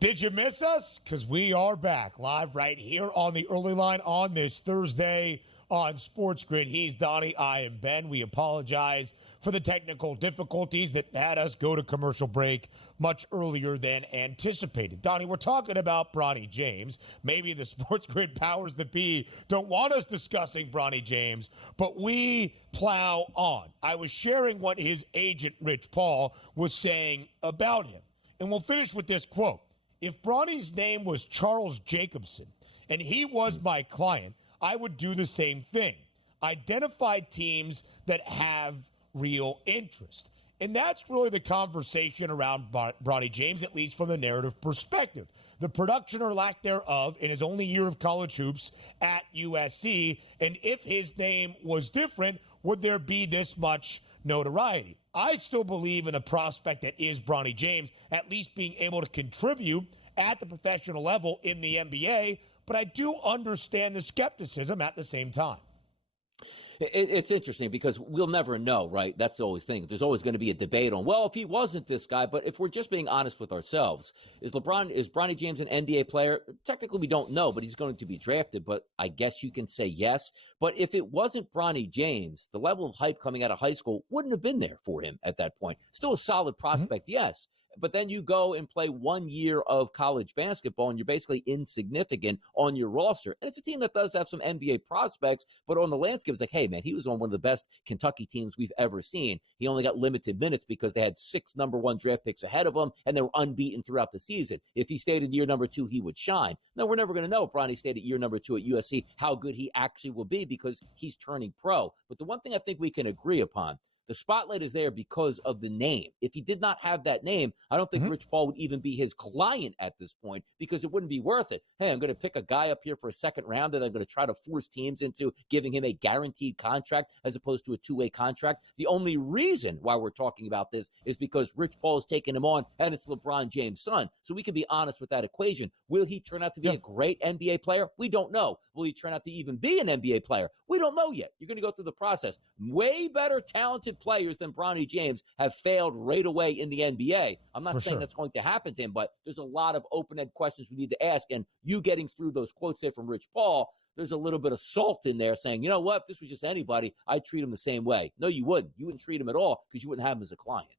Did you miss us? Because we are back live right here on the early line on this Thursday on SportsGrid. He's Donnie, I am Ben. We apologize for the technical difficulties that had us go to commercial break much earlier than anticipated. Donnie, we're talking about Bronny James. Maybe the SportsGrid powers that be don't want us discussing Bronny James, but we plow on. I was sharing what his agent, Rich Paul, was saying about him. And we'll finish with this quote. If Bronny's name was Charles Jacobson and he was my client, I would do the same thing. Identify teams that have real interest. And that's really the conversation around Bronny James, at least from the narrative perspective. The production or lack thereof in his only year of college hoops at USC. And if his name was different, would there be this much notoriety? I still believe in the prospect that is Bronny James, at least being able to contribute at the professional level in the NBA, but I do understand the skepticism at the same time. It's interesting because we'll never know, right? That's the always thing. There's always going to be a debate on, well, if he wasn't this guy, but if we're just being honest with ourselves, is Bronny James an NBA player? Technically, we don't know, but he's going to be drafted, but I guess you can say yes. But if it wasn't Bronny James, the level of hype coming out of high school wouldn't have been there for him at that point. Still a solid prospect, yes. But then you go and play 1 year of college basketball, and you're basically insignificant on your roster. And it's a team that does have some NBA prospects, but on the landscape, it's like, hey, man, he was on one of the best Kentucky teams we've ever seen. He only got limited minutes because they had 6 number 1 draft picks ahead of him, and they were unbeaten throughout the season. If he stayed in year number 2, he would shine. No, we're never going to know if Bronny stayed at year number 2 at USC, how good he actually will be because he's turning pro. But the one thing I think we can agree upon, the spotlight is there because of the name. If he did not have that name, I don't think Rich Paul would even be his client at this point because it wouldn't be worth it. Hey, I'm going to pick a guy up here for a second round and I'm going to try to force teams into giving him a guaranteed contract as opposed to a two-way contract. The only reason why we're talking about this is because Rich Paul is taking him on and it's LeBron James' son. So we can be honest with that equation. Will he turn out to be a great NBA player? We don't know. Will he turn out to even be an NBA player? We don't know yet. You're going to go through the process. Way better talented players than Bronny James have failed right away in the NBA. I'm not saying that's going to happen to him, but there's a lot of open-ended questions we need to ask. And you getting through those quotes there from Rich Paul, there's a little bit of salt in there saying, you know what, if this was just anybody, I'd treat him the same way. No, you wouldn't. You wouldn't treat him at all because you wouldn't have him as a client.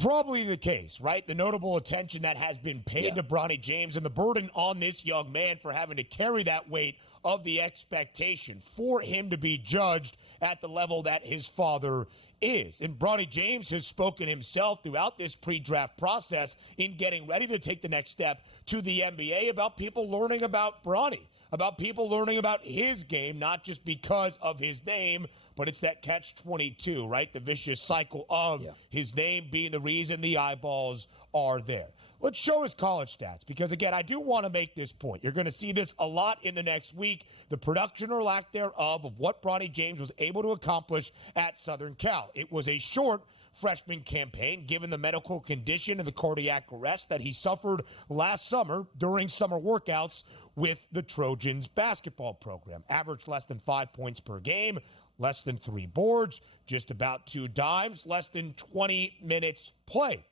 Probably the case, right? The notable attention that has been paid to Bronny James and the burden on this young man for having to carry that weight of the expectation for him to be judged at the level that his father is. And Bronny James has spoken himself throughout this pre-draft process in getting ready to take the next step to the NBA about people learning about Bronny, about people learning about his game, not just because of his name, but it's that catch-22, right? The vicious cycle of his name being the reason the eyeballs are there. Let's show his college stats because, again, I do want to make this point. You're going to see this a lot in the next week, the production or lack thereof of what Bronny James was able to accomplish at Southern Cal. It was a short freshman campaign given the medical condition and the cardiac arrest that he suffered last summer during summer workouts with the Trojans basketball program. Averaged less than 5 points per game, less than 3 boards, just about 2 dimes, less than 20 minutes played.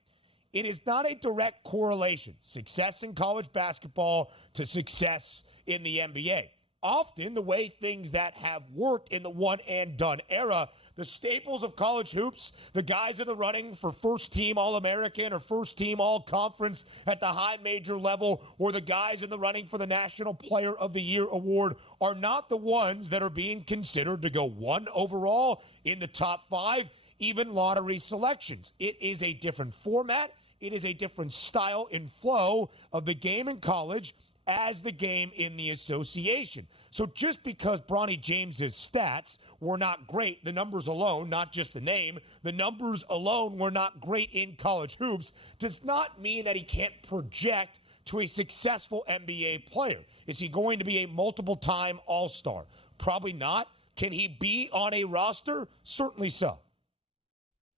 It is not a direct correlation, success in college basketball to success in the NBA. Often, the way things that have worked in the one-and-done era, the staples of college hoops, the guys in the running for first-team All-American or first-team All-Conference at the high major level, or the guys in the running for the National Player of the Year award, are not the ones that are being considered to go 1 overall in the top 5, even lottery selections. It is a different format. It is a different style and flow of the game in college as the game in the association. So just because Bronny James's stats were not great, the numbers alone, not just the name, the numbers alone were not great in college hoops, does not mean that he can't project to a successful NBA player. Is he going to be a multiple-time All-Star? Probably not. Can he be on a roster? Certainly so.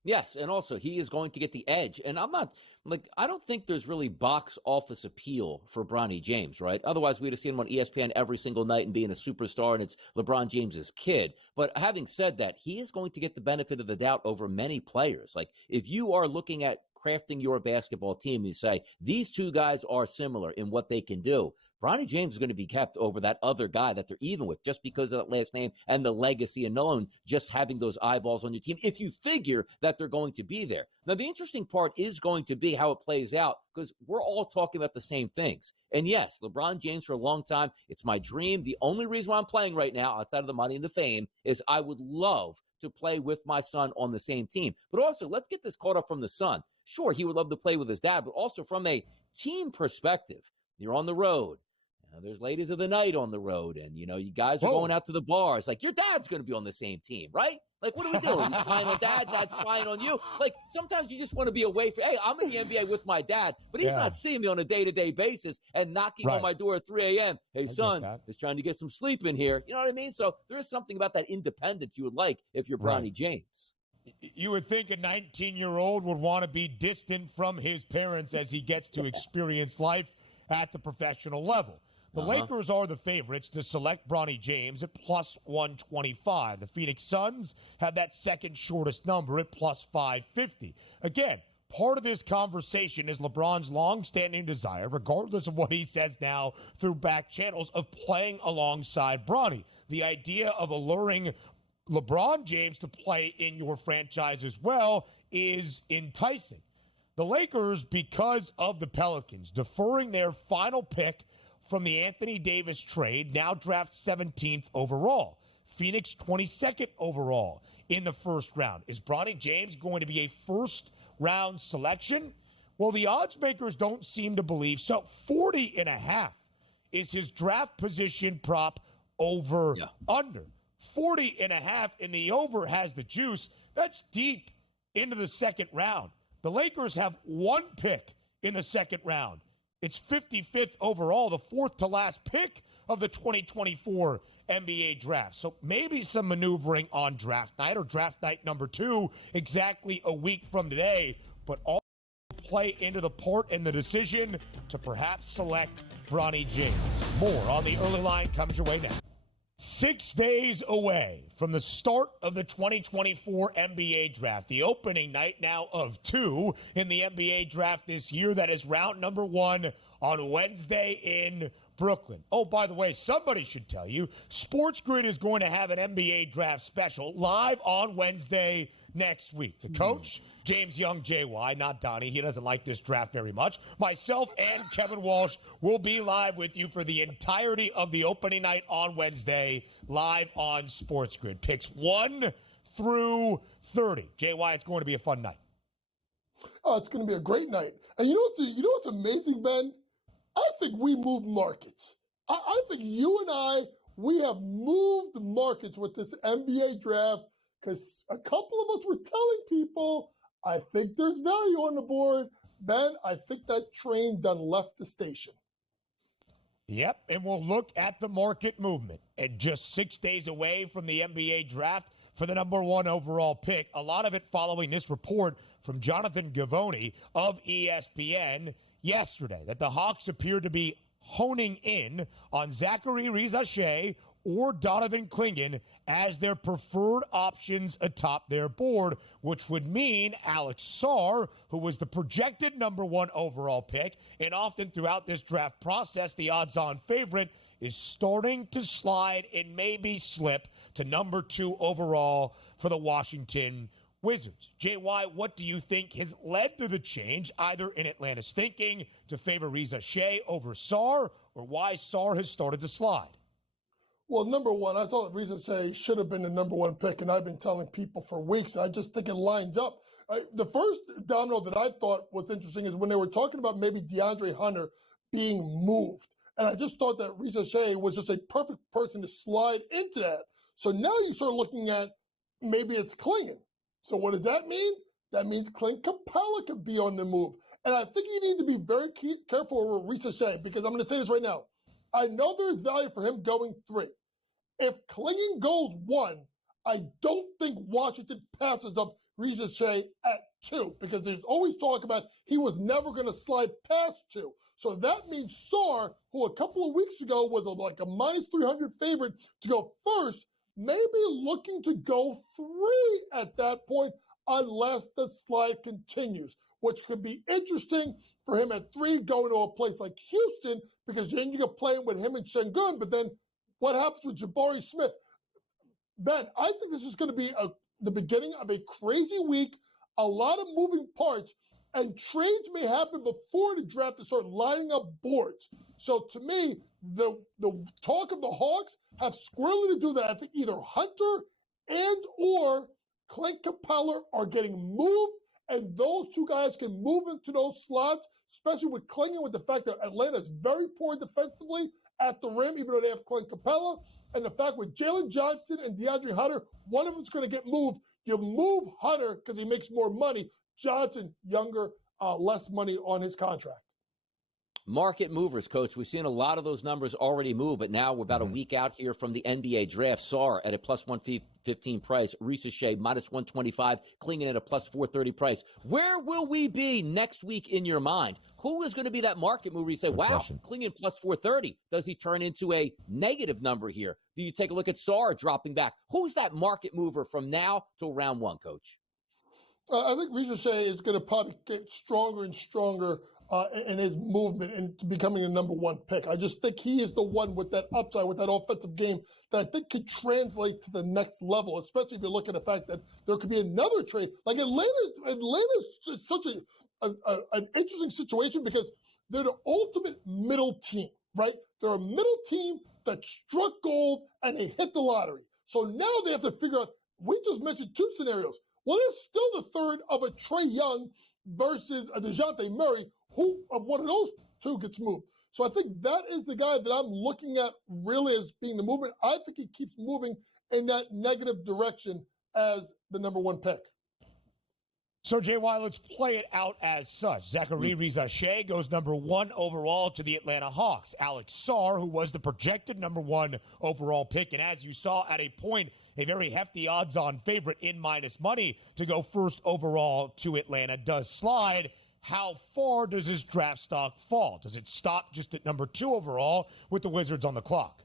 Yes, and also he is going to get the edge. And I don't think there's really box office appeal for Bronny James, right? Otherwise, we'd have seen him on ESPN every single night and being a superstar, and it's LeBron James's kid. But having said that, he is going to get the benefit of the doubt over many players. Like, if you are looking at crafting your basketball team. You say, these two guys are similar in what they can do. Bronny James is going to be kept over that other guy that they're even with just because of that last name and the legacy and alone just having those eyeballs on your team if you figure that they're going to be there. Now, the interesting part is going to be how it plays out because we're all talking about the same things. And yes, LeBron James for a long time, it's my dream. The only reason why I'm playing right now outside of the money and the fame is I would love to play with my son on the same team. But also, let's get this caught up from the son. Sure, he would love to play with his dad, but also from a team perspective. You're on the road. There's ladies of the night on the road, and, you guys are going out to the bars. Like, your dad's going to be on the same team, right? Like, what do we do? Are you spying on dad? Dad's spying on you? Like, sometimes you just want to be away from, hey, I'm in the NBA with my dad, but he's not seeing me on a day-to-day basis and knocking on my door at 3 a.m. Hey, son, is trying to get some sleep in here. You know what I mean? So there is something about that independence you would like if you're Bronny James. You would think a 19-year-old would want to be distant from his parents as he gets to experience life at the professional level. The Lakers are the favorites to select Bronny James at plus 125. The Phoenix Suns have that second shortest number at plus 550. Again, part of this conversation is LeBron's long-standing desire, regardless of what he says now through back channels, of playing alongside Bronny. The idea of alluring LeBron James to play in your franchise as well is enticing. The Lakers, because of the Pelicans deferring their final pick from the Anthony Davis trade, now draft 17th overall. Phoenix 22nd overall in the first round. Is Bronny James going to be a first-round selection? Well, the odds makers don't seem to believe so. 40.5 is his draft position prop over under. 40.5 in the over has the juice. That's deep into the second round. The Lakers have one pick in the second round. It's 55th overall, the fourth to last pick of the 2024 NBA draft. So maybe some maneuvering on draft night or draft night number 2 exactly a week from today, but all play into the part in the decision to perhaps select Bronny James. More on the early line comes your way now. 6 days away from the start of the 2024 NBA draft, the opening night now of 2 in the NBA draft this year. That is round number 1 on Wednesday in Brooklyn. Oh, by the way, somebody should tell you, SportsGrid is going to have an NBA draft special live on Wednesday next week. The coach, James Young, JY, not Donnie. He doesn't like this draft very much. Myself and Kevin Walsh will be live with you for the entirety of the opening night on Wednesday, live on SportsGrid. Picks 1 through 30. JY, it's going to be a fun night. Oh, it's going to be a great night. And you know what's amazing, Ben? I think we move markets. I think you and I, we have moved markets with this NBA draft because a couple of us were telling people, I think there's value on the board. Ben, I think that train done left the station. Yep, and we'll look at the market movement. And just 6 days away from the NBA draft for the number 1 overall pick, a lot of it following this report from Jonathan Givony of ESPN yesterday, that the Hawks appear to be honing in on Zachary Rizache or Donovan Clingan as their preferred options atop their board, which would mean Alex Sarr, who was the projected number 1 overall pick, and often throughout this draft process, the odds-on favorite, is starting to slide and maybe slip to number 2 overall for the Washington Wizards. JY, what do you think has led to the change, either in Atlanta's thinking to favor Rizache over Sarr, or why Sarr has started to slide? Well, number one, I thought Rizache should have been the number 1 pick, and I've been telling people for weeks. I just think it lines up. The first domino that I thought was interesting is when they were talking about maybe DeAndre Hunter being moved. And I just thought that Rizache was just a perfect person to slide into that. So now you start looking at maybe it's Clingan. So what does that mean? That means Clint Capella could be on the move. And I think you need to be very careful with Rizache, because I'm going to say this right now. I know there's value for him going 3. If Clingan goes 1, I don't think Washington passes up Rizache at 2, because there's always talk about he was never going to slide past 2. So that means Sarr, who a couple of weeks ago was like a minus 300 favorite to go first, may be looking to go 3 at that point unless the slide continues. which could be interesting for him at 3 going to a place like Houston, because then you get playing with him and Şengün. But then what happens with Jabari Smith? Ben, I think this is going to be the beginning of a crazy week, a lot of moving parts, and trades may happen before the draft to start lining up boards. So to me, the talk of the Hawks have squarely to do that. I think either Hunter and or Clint Capella are getting moved, and those two guys can move into those slots, especially with clinging with the fact that Atlanta is very poor defensively at the rim, even though they have Clint Capella. And the fact with Jalen Johnson and DeAndre Hunter, one of them's going to get moved. You move Hunter because he makes more money. Johnson, younger, less money on his contract. Market movers, Coach. We've seen a lot of those numbers already move, but now we're about a week out here from the NBA draft. Sarr at a plus 115 price. Risa Shea minus 125. Clingan at a plus 430 price. Where will we be next week in your mind? Who is going to be that market mover? You say, wow, Clingan plus 430. Does he turn into a negative number here? Do you take a look at Sarr dropping back? Who's that market mover from now till round 1, Coach? I think Risa Shea is going to probably get stronger and stronger in his movement into becoming a number 1 pick. I just think he is the one with that upside, with that offensive game that I think could translate to the next level, especially if you look at the fact that there could be another trade. Like Atlanta's just such an interesting situation because they're the ultimate middle team, right? They're a middle team that struck gold and they hit the lottery. So now they have to figure out, we just mentioned 2 scenarios. Well, there's still the third of a Trae Young versus a DeJounte Murray. Who of one of those 2 gets moved? So I think that is the guy that I'm looking at really as being the movement. I think he keeps moving in that negative direction as the number 1 pick. So, JY, let's play it out as such. Zachary Risa Shea goes number 1 overall to the Atlanta Hawks. Alex Sarr, who was the projected number 1 overall pick, and as you saw at a point, a very hefty odds-on favorite in minus money to go first overall to Atlanta, does slide. How far does his draft stock fall? Does it stop just at number 2 overall with the Wizards on the clock?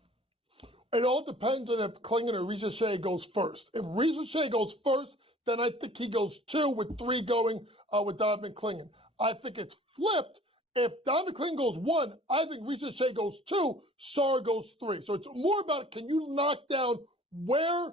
It all depends on if Clingan or Risa Shea goes first. If Risa Shea goes first, then I think he goes 2 with 3 going with Donovan Clingan. I think it's flipped. If Donovan Clingan goes 1, I think Risa Shea goes 2, Sarr goes 3. So it's more about, can you knock down where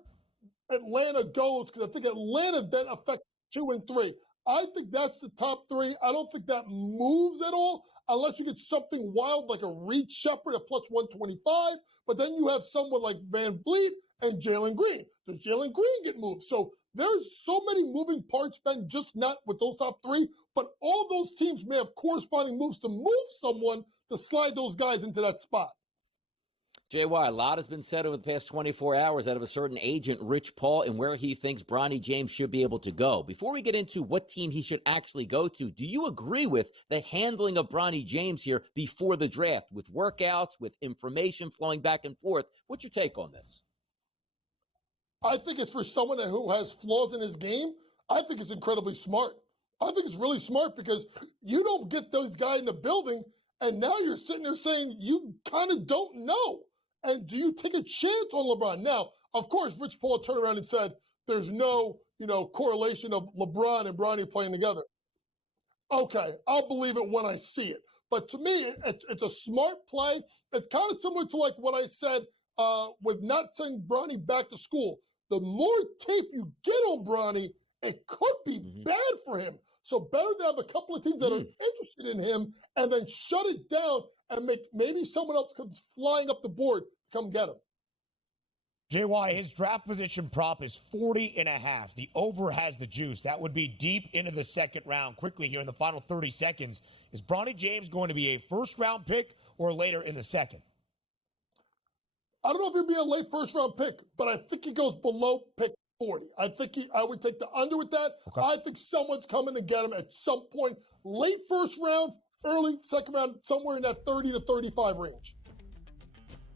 Atlanta goes? Because I think Atlanta then affects 2 and 3. I think that's the top 3. I don't think that moves at all unless you get something wild like a Reed Shepherd at plus 125. But then you have someone like Van Vliet and Jalen Green. Does Jalen Green get moved? So there's so many moving parts, Ben, just not with those top 3. But all those teams may have corresponding moves to move someone to slide those guys into that spot. JY, a lot has been said over the past 24 hours out of a certain agent, Rich Paul, and where he thinks Bronny James should be able to go. Before we get into what team he should actually go to, do you agree with the handling of Bronny James here before the draft, with workouts, with information flowing back and forth? What's your take on this? I think it's for someone who has flaws in his game. I think it's incredibly smart. I think it's really smart because you don't get those guys in the building, and now you're sitting there saying you kind of don't know. And do you take a chance on LeBron? Now, of course, Rich Paul turned around and said there's no, correlation of LeBron and Bronny playing together. Okay, I'll believe it when I see it. But to me, it's a smart play. It's kind of similar to like what I said with not sending Bronny back to school. The more tape you get on Bronny, it could be bad for him. So better to have a couple of teams that are interested in him and then shut it down and make maybe someone else comes flying up the board to come get him. JY, his draft position prop is 40.5. The over has the juice. That would be deep into the second round. Quickly here in the final 30 seconds, is Bronny James going to be a first-round pick or later in the second? I don't know if he'd be a late first-round pick, but I think he goes below pick 40. I would take the under with that. Okay. I think someone's coming to get him at some point, late first round, early second round, somewhere in that 30 to 35 range.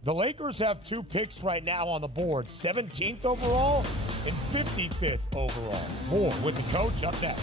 The Lakers have 2 picks right now on the board, 17th overall and 55th overall. More with the coach up next.